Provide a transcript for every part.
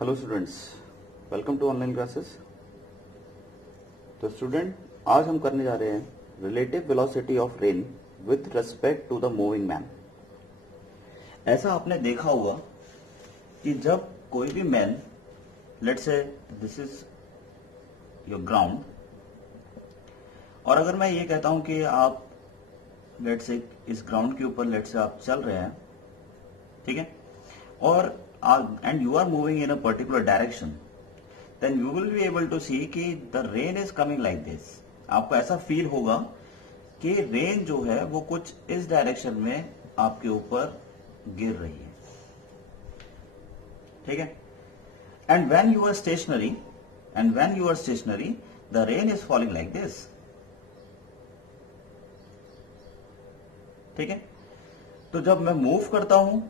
Hello students, welcome to online classes. तो student, आज हम करने जा रहे हैं relative velocity of rain with respect to the moving man. ऐसा आपने देखा होगा कि जब कोई भी man, let's say this is your ground, और अगर मैं ये कहता हूं कि आप लेट्स से इस ग्राउंड के ऊपर लेट्स से आप चल रहे हैं, ठीक है, और and you are moving in a particular direction, then you will be able to see कि the rain is coming like this। आपको ऐसा फील होगा कि रेन जो है वो कुछ इस डायरेक्शन में आपके ऊपर गिर रही है, ठीक है। and when you are stationary the rain is falling like this, ठीक है। तो जब मैं मूव करता हूं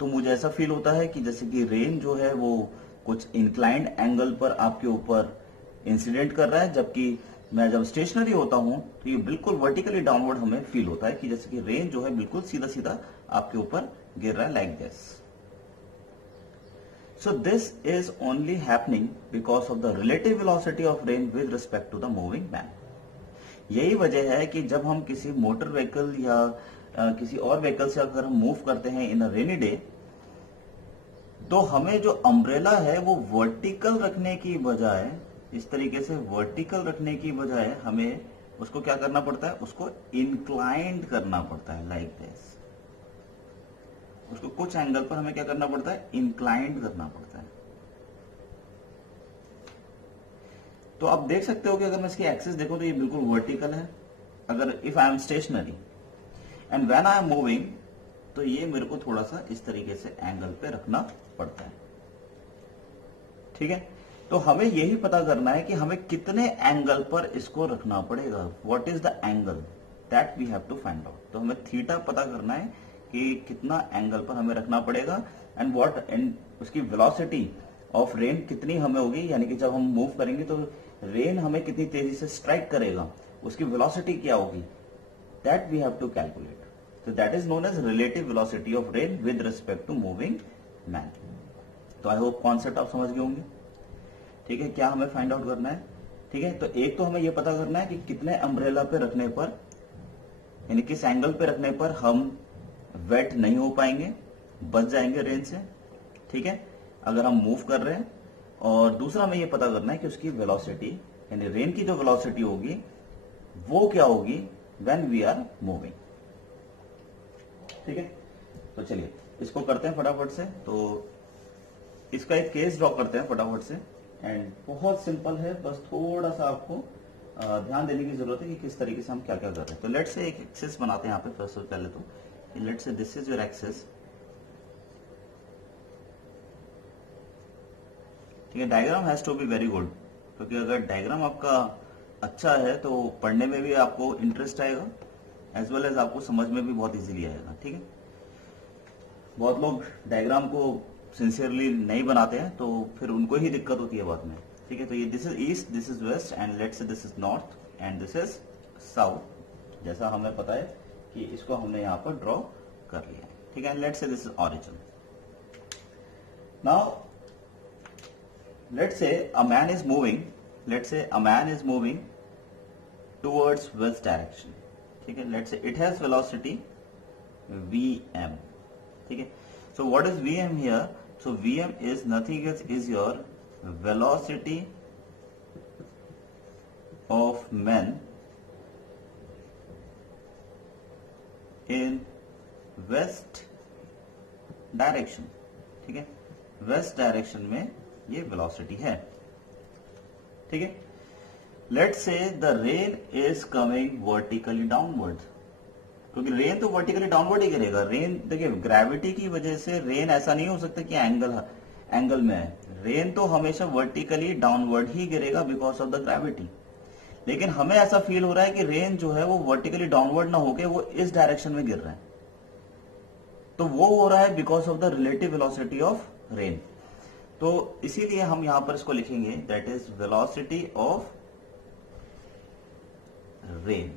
तो मुझे ऐसा फील होता है कि जैसे कि रेन जो है वो कुछ इंक्लाइंड एंगल पर आपके ऊपर इंसिडेंट कर रहा है, जबकि मैं जब स्टेशनरी होता हूं तो ये बिल्कुल वर्टिकली डाउनवर्ड हमें फील होता है कि जैसे कि रेन जो है बिल्कुल सीधा सीधा आपके ऊपर गिर रहा है, like this. So this is only happening because of the relative velocity of rain with respect to the moving man. यही वजह है कि जब हम किसी मोटर व्हीकल या किसी और व्हीकल से अगर हम मूव करते हैं इन अ रेनी डे, तो हमें जो अम्ब्रेला है वो वर्टिकल रखने की बजाय, इस तरीके से वर्टिकल रखने की बजाय हमें उसको क्या करना पड़ता है, उसको इंक्लाइंड करना पड़ता है, लाइक दिस। उसको कुछ एंगल पर हमें क्या करना पड़ता है, इंक्लाइंड करना पड़ता है। तो आप देख सकते हो कि अगर मैं इसकी एक्सिस देखो तो ये बिल्कुल वर्टिकल है। अगर if I am stationary and when I am moving, तो ये मेरे को थोड़ा सा इस तरीके से एंगल पे रखना पड़ता है, ठीक है। तो हमें यही पता करना है कि हमें कितने एंगल पर इसको रखना पड़ेगा। What is the angle that we have to find out. तो हमें थीटा पता करना है कि कितना एंगल पर हमें रखना पड़ेगा, एंड उसकी वेलोसिटी ऑफ रेन कितनी हमें होगी, यानी कि जब हम मूव करेंगे तो रेन हमें कितनी तेजी से स्ट्राइक करेगा, उसकी वेलोसिटी क्या होगी, that we have to calculate. So that is known as relative velocity of rain with respect to moving man। तो आई होप कॉन्सेप्ट आप समझ गए होंगे, ठीक है। क्या हमें फाइंड आउट करना है, ठीक है। तो एक तो हमें यह पता करना है कि कितने अम्ब्रेला पे रखने पर, यानी किस एंगल पे रखने पर हम वेट नहीं हो पाएंगे, बच जाएंगे रेन से, ठीक है, अगर हम मूव कर रहे हैं। और दूसरा हमें यह पता करना है कि उसकी वेलोसिटी, यानी रेन की जो वेलोसिटी होगी वो क्या होगी व्हेन वी आर मूविंग, ठीक है। तो चलिए इसको करते हैं फटाफट से। तो इसका एक केस ड्रॉ करते हैं फटाफट से, एंड बहुत सिंपल है, बस थोड़ा सा आपको ध्यान देने की जरूरत है कि किस तरीके से हम क्या क्या कर रहे हैं। तो लेट्स से एक एक्सिस बनाते हैं यहाँ पे फर्स्ट पहले। तो let's say this is your axis, ठीक है। Diagram has to be very good, क्योंकि अगर डायग्राम आपका अच्छा है तो पढ़ने में भी आपको इंटरेस्ट आएगा, एज वेल एज आपको समझ में भी बहुत इजीली आएगा, ठीक है। बहुत लोग डायग्राम को सिंसियरली नहीं बनाते हैं, तो फिर उनको ही दिक्कत होती है बाद में, ठीक है। तो ये this is east, this is west, and let's say this is north and this is south, जैसा हमें पता है कि इसको हमने यहाँ पर ड्रॉ कर लिया है, ठीक है। Let's say this is origin. Now let's say a man is moving, let's say a man is moving towards west direction, ठीक है। Let's say it has velocity vm, ठीक है। So what is vm here, so vm is nothing else is your velocity of man in west direction, ठीक है। West direction में ये velocity है, ठीक है। Let's say the rain is coming vertically downward, क्योंकि रेन तो वर्टिकली डाउनवर्ड ही गिरेगा। रेन देखिए, ग्रेविटी की वजह से रेन ऐसा नहीं हो सकता कि एंगल में है, रेन तो हमेशा वर्टिकली डाउनवर्ड ही गिरेगा बिकॉज ऑफ द ग्रेविटी। लेकिन हमें ऐसा फील हो रहा है कि रेन जो है वो वर्टिकली डाउनवर्ड ना होके वो इस डायरेक्शन में गिर रहा है, तो वो हो रहा है because of the relative velocity of rain. तो इसीलिए हम यहां पर इसको लिखेंगे, that is velocity of rain,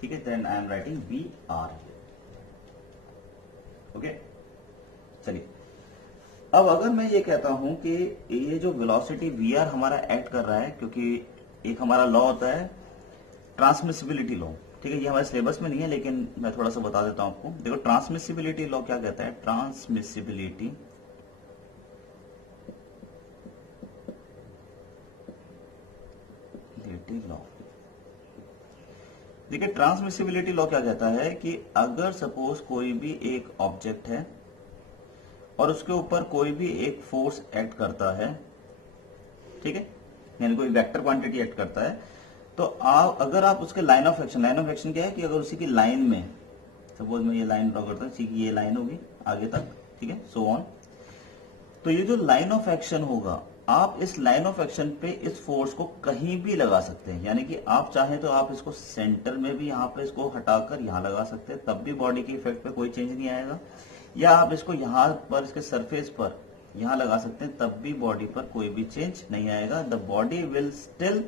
ठीक है। Then I am writing V R, okay. चलिए अब अगर मैं ये कहता हूं कि ये जो वेलोसिटी वी आर हमारा एक्ट कर रहा है, क्योंकि एक हमारा लॉ होता है ट्रांसमिसिबिलिटी लॉ, ठीक है, ये हमारे सिलेबस में नहीं है लेकिन मैं थोड़ा सा बता देता हूं आपको। देखो ट्रांसमिसिबिलिटी लॉ क्या कहता है, ट्रांसमिसिबिलिटी लॉ। देखिए ट्रांसमिसिबिलिटी लॉ क्या कहता है कि अगर सपोज कोई भी एक ऑब्जेक्ट है और उसके ऊपर कोई भी एक फोर्स एक्ट करता है, ठीक है, यानी कोई वेक्टर क्वांटिटी एक्ट करता है, तो अगर आप उसके लाइन ऑफ एक्शन क्या है कि अगर उसी की लाइन में, सपोज मैं ये लाइन ड्रॉ करता हूँ, उसी की ये लाइन होगी आगे तक, ठीक है, सो ऑन, तो ये जो लाइन ऑफ एक्शन होगा, आप इस लाइन ऑफ एक्शन पे इस फोर्स को कहीं भी लगा सकते हैं, यानी कि आप चाहें तो आप इसको सेंटर में भी यहाँ पे इसको हटाकर यहाँ लगा सकते हैं, तब भी बॉडी के इफेक्ट पे कोई चेंज नहीं आएगा, या आप इसको यहाँ पर इसके सरफेस पर यहाँ लगा सकते हैं, तब भी बॉडी पर कोई भी चेंज नहीं आएगा। The body will still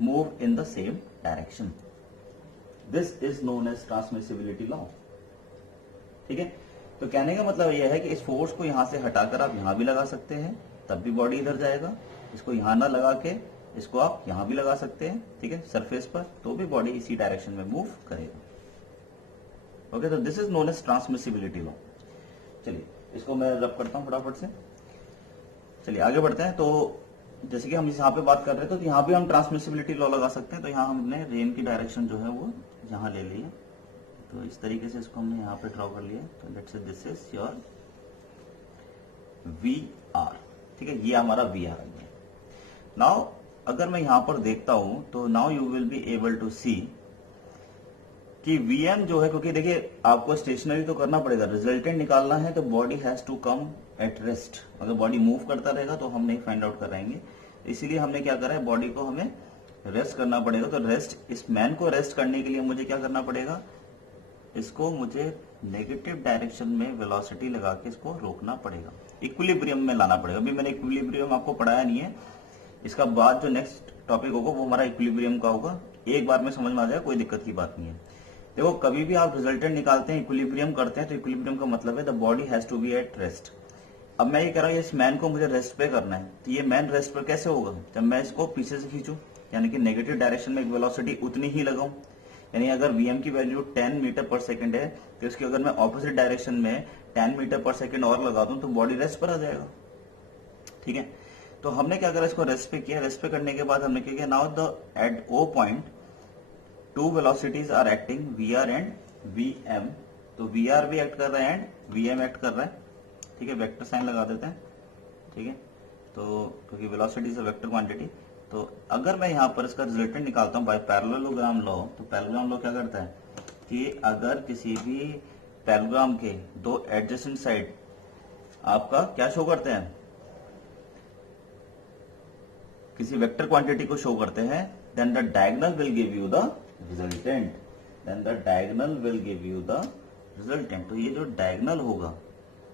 move in the same direction. This is known as transmissibility law, ठीक है। तो कहने का मतलब यह है कि इस फोर्स को यहां से हटाकर आप यहां भी लगा सकते हैं, तब भी बॉडी इधर जाएगा, इसको यहां ना लगा के इसको आप यहां भी लगा सकते हैं, ठीक है, सरफेस पर, तो भी बॉडी इसी डायरेक्शन में मूव करेगा। ओके, तो this is known as transmissibility law. चलिए इसको मैं रब करता हूं फटाफट से। चलिए आगे बढ़ते हैं। तो जैसे कि हम यहाँ पे बात कर रहे थे, तो यहाँ भी हम ट्रांसमिसिबिलिटी लॉ लगा सकते हैं। तो यहाँ हमने रेन की डायरेक्शन जो है वो यहाँ ले ली है, तो इस तरीके से इसको हमने यहाँ पे ड्रॉ कर लिया। तो let's say this is your V R, ठीक है, ये हमारा वी आर है। नाउ अगर मैं यहाँ पर देखता हूं तो now you will be able to see कि वीएम जो है, क्योंकि देखिए आपको स्टेशनरी तो करना पड़ेगा, रिजल्टेंट निकालना है, तो body has to come at rest. अगर बॉडी मूव करता रहेगा तो हम नहीं फाइंड आउट कर पाएंगे, इसीलिए हमने क्या करा है, बॉडी को हमें रेस्ट करना पड़ेगा। तो रेस्ट, इस मैन को रेस्ट करने के लिए मुझे क्या करना पड़ेगा, इसको मुझे नेगेटिव डायरेक्शन में वेलोसिटी लगा के इसको रोकना पड़ेगा, इक्विलिब्रियम में लाना पड़ेगा। अभी मैंने इक्विलिब्रियम आपको पढ़ाया नहीं है, इसका बाद जो नेक्स्ट टॉपिक होगा वो हमारा इक्विलिब्रियम का होगा, एक बार में समझ में आ जाएगा, कोई दिक्कत की बात नहीं है। देखो कभी भी आप रिजल्टेंट निकालते हैं, इक्विलिब्रियम करते हैं, तो इक्विलिब्रियम का मतलब है the body has to be at rest. अब मैं ये कह रहा हूँ इस मैन को मुझे रेस्ट पे करना है, तो ये मैन रेस्ट पर कैसे होगा, जब मैं इसको पीछे से खींचूं, यानी कि नेगेटिव डायरेक्शन में एक वेलोसिटी उतनी ही लगाऊं। यानी अगर वीएम की वैल्यू 10 मीटर पर सेकंड है, तो इसकी अगर मैं ऑपोजिट डायरेक्शन में 10 मीटर पर सेकंड और लगा दूं तो बॉडी रेस्ट पर आ जाएगा, ठीक है। तो हमने क्या करा, इसको रेस्ट पे किया। रेस्ट पे करने के बाद हमने क्या किया, now the at O point two velocities are acting, V R and V M. तो वी आर भी एक्ट कर रहा है एंड वी एम एक्ट कर रहा है, ठीक है, वेक्टर साइन लगा देते हैं, ठीक है। तो क्योंकि velocity is a vector quantity, तो अगर मैं यहाँ पर इसका रिजल्टेंट निकालता हूँ बाय पैरेललोग्राम लॉ, तो पैरेललोग्राम लॉ क्या करता है कि अगर किसी भी पैरेललोग्राम के दो एडजेसेंट साइड आपका क्या शो करते हैं, किसी वेक्टर क्वांटिटी को शो करते हैं, then the diagonal will give you the resultant, then the diagonal will give you the resultant. तो ये जो डायगोनल होगा,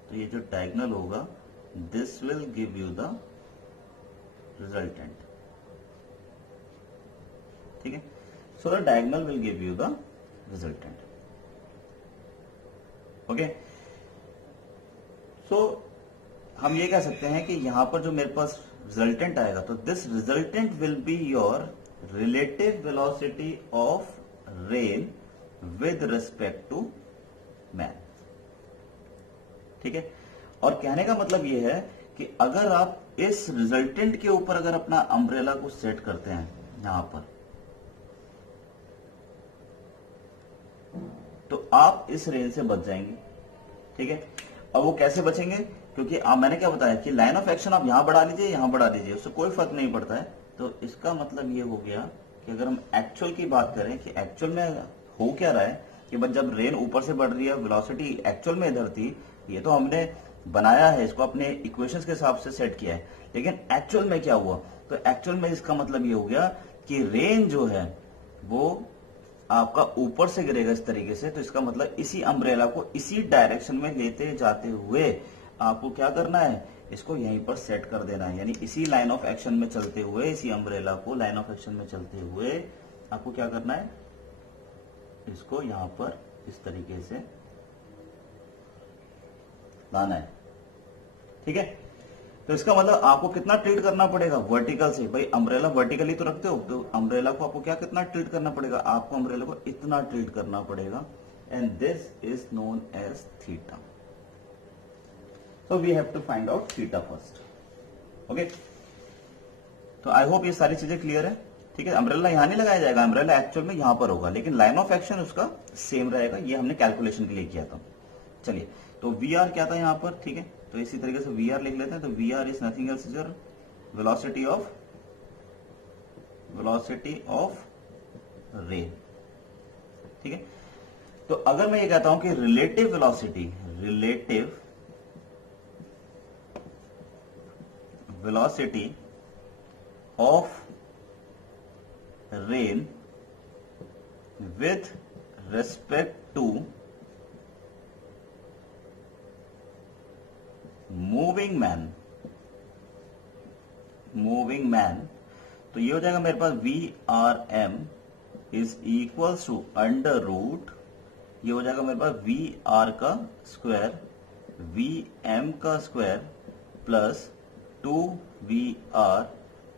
तो ये जो डायगोनल होगा, this will give you the resultant, ठीक है। So the diagonal will give you the resultant, okay. So हम ये कह सकते हैं कि यहां पर जो मेरे पास रिजल्टेंट आएगा, तो this resultant will be your relative velocity of rain with respect to man, ठीक है। और कहने का मतलब ये है कि अगर आप इस रिजल्टेंट के ऊपर अगर अपना अम्ब्रेला को सेट करते हैं यहां पर, तो आप इस रेन से बच जाएंगे, ठीक है। अब वो कैसे बचेंगे, क्योंकि मैंने क्या बताया कि लाइन ऑफ एक्शन आप यहां बढ़ा लीजिए, यहां बढ़ा दीजिए, उससे कोई फर्क नहीं पड़ता है। तो इसका मतलब ये हो गया कि अगर हम एक्चुअल की बात करें कि एक्चुअल में हो क्या रहा है कि बस जब रेन ऊपर से बढ़ रही है, वेलोसिटी एक्चुअल में इधर थी, ये तो हमने बनाया है, इसको अपने इक्वेशंस के हिसाब से सेट किया है, लेकिन एक्चुअल में क्या हुआ, तो एक्चुअल में इसका मतलब ये हो गया कि रेन जो है वो आपका ऊपर से गिरेगा इस तरीके से। तो इसका मतलब इसी अम्ब्रेला को इसी डायरेक्शन में लेते जाते हुए आपको क्या करना है, इसको यहीं पर सेट कर देना है, यानी इसी लाइन ऑफ एक्शन में चलते हुए, इसी अम्ब्रेला को लाइन ऑफ एक्शन में चलते हुए आपको क्या करना है, इसको यहां पर इस तरीके से लाना है, ठीक है, तो इसका मतलब आपको कितना ट्रीट करना पड़ेगा वर्टिकल से, भाई अम्ब्रेला वर्टिकली तो रखते हो, तो अम्ब्रेला को आपको क्या कितना ट्रीट करना पड़ेगा, आपको अम्ब्रेला को इतना ट्रीट करना पड़ेगा, and this is known as theta. So we have to find out theta first. Okay, तो आई होप ये सारी चीजें क्लियर है। ठीक है, अम्ब्रेला यहां नहीं लगाया जाएगा, अम्ब्रेला एक्चुअल में यहां पर होगा, लेकिन लाइन ऑफ एक्शन उसका सेम रहेगा, ये हमने कैलकुलेशन के लिए किया था। चलिए, तो वी आर क्या था यहां पर, ठीक है, तो इसी तरीके से वी आर लिख लेते हैं। तो V R is nothing else your velocity of rain. ठीक है, तो अगर मैं ये कहता हूं कि relative velocity of rain with respect to moving man, तो ये हो जाएगा मेरे पास V R M is equals to under root, ये हो जाएगा मेरे पास वी आर का स्क्वायर वी एम का square plus 2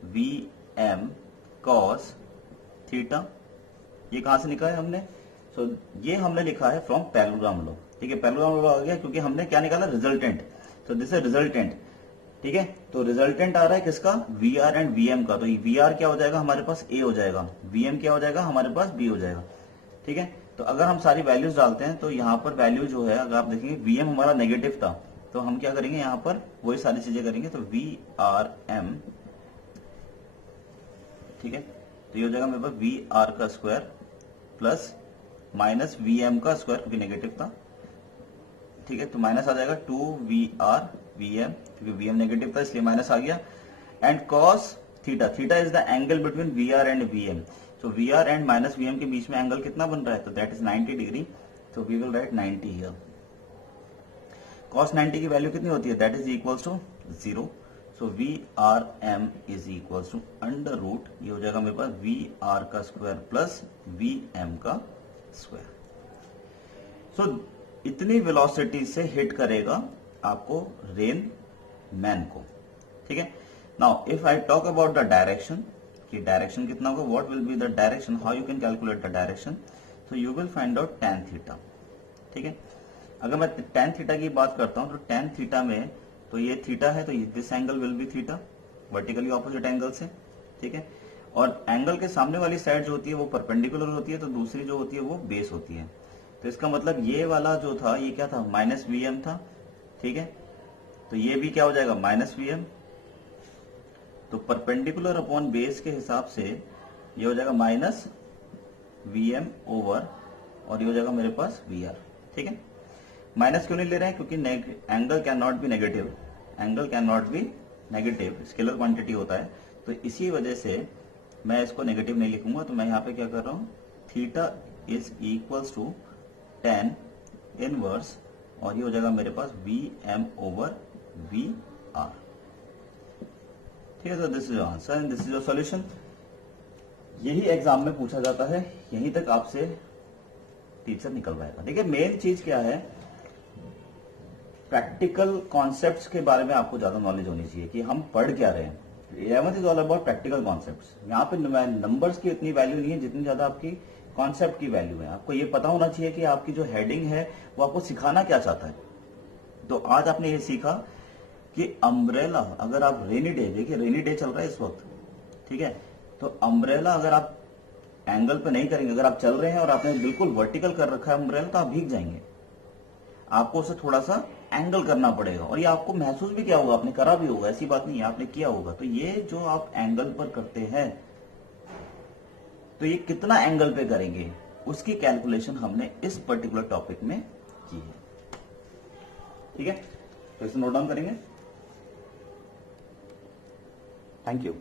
V M cos theta. ये कहां से निकाला है हमने, सो ये हमने लिखा है फ्रॉम पैरेललोग्राम लॉ। ठीक है, पैरेललोग्राम लॉ आ गया क्योंकि हमने क्या निकाला, resultant. So this is resultant. ठीक है, तो रिजल्टेंट आ रहा है किसका, V R and V M का। तो वी आर क्या हो जाएगा हमारे पास ए हो जाएगा, वी एम क्या हो जाएगा हमारे पास बी हो जाएगा। ठीक है, तो अगर हम सारी वैल्यूज डालते हैं तो यहाँ पर वैल्यू जो है, अगर आप देखेंगे वी एम हमारा नेगेटिव था, तो हम क्या करेंगे यहाँ पर वही सारी चीजें करेंगे। तो वी आर एम, ठीक है, तो ये हो जाएगा मेरे पास वी आर का square plus minus V M का स्क्वायर क्योंकि नेगेटिव था। ठीक है, तो माइनस आ जाएगा 2 क्योंकि वी एम नेगेटिव था इसलिए माइनस आ गया, and cos theta, theta is the angle between V R and V M. तो V R and minus V M के बीच में एंगल कितना बन रहा है, तो दैट इज 90 डिग्री। तो we will write 90 here. Cos 90 की वैल्यू कितनी होती है, that is equals to 0। So V R M is equals to under root, ये हो जाएगा मेरे पास वी आर का स्क्वायर प्लस वी एम का स्क्वायर। सो इतनी वेलोसिटी से हिट करेगा आपको रेन मैन को। ठीक है, now if I talk about the direction, कि डायरेक्शन कितना होगा, what will be the direction, how you can calculate the direction, so you will find out tan theta. ठीक है, अगर मैं tan थीटा की बात करता हूं तो tan थीटा में, तो ये थीटा है तो this angle will be theta, vertically opposite angle से। ठीक है, और एंगल के सामने वाली साइड जो होती है वो परपेंडिकुलर होती है, तो दूसरी जो होती है वो बेस होती है। तो इसका मतलब ये वाला जो था ये क्या था, माइनस वी एम था। ठीक है, तो ये भी क्या हो जाएगा माइनस वी एम, तो परपेंडिकुलर अपॉन बेस के हिसाब से ये हो जाएगा माइनस वी एम ओवर, और ये हो जाएगा मेरे पास वी आर। ठीक है, माइनस क्यों नहीं ले रहे हैं, क्योंकि angle can not be negative, angle can not be negative, scalar quantity होता है, तो इसी वजह से मैं इसको नेगेटिव नहीं लिखूंगा। तो मैं यहाँ पे क्या कर रहा हूँ, theta is equals to tan inverse, और ये हो जाएगा मेरे पास V M over V R. ठीक है, sir this is your answer and this is your solution. यही एग्जाम में पूछा जाता है, यहीं तक आपसे टीचर निकलवाएगा। देखिए मेन चीज क्या है, प्रैक्टिकल कॉन्सेप्ट्स के बारे में आपको ज्यादा नॉलेज होनी चाहिए कि हम पढ़ क्या रहे हैं। 11th is all about practical concepts. यहाँ पे नंबर्स की इतनी वैल्यू नहीं है जितनी ज्यादा आपकी कॉन्सेप्ट की वैल्यू है। आपको ये पता होना चाहिए कि आपकी जो हेडिंग है वो आपको सिखाना क्या चाहता है। तो आज आपने ये सीखा कि अम्ब्रेला, अगर आप रेनी डे, देखिए रेनी डे चल रहा है इस वक्त, ठीक है, तो अम्ब्रेला अगर आप एंगल पे नहीं करेंगे, अगर आप चल रहे हैं और आपने बिल्कुल वर्टिकल कर रखा है अम्ब्रेला, तो आप भीग जाएंगे। आपको उसे थोड़ा सा एंगल करना पड़ेगा, और ये आपको महसूस भी किया होगा, आपने करा भी होगा, ऐसी बात नहीं है, आपने किया होगा। तो ये जो आप एंगल पर करते हैं, तो ये कितना एंगल पे करेंगे उसकी कैलकुलेशन हमने इस पर्टिकुलर टॉपिक में की है। ठीक है, तो इसे नोट डाउन करेंगे। Thank you.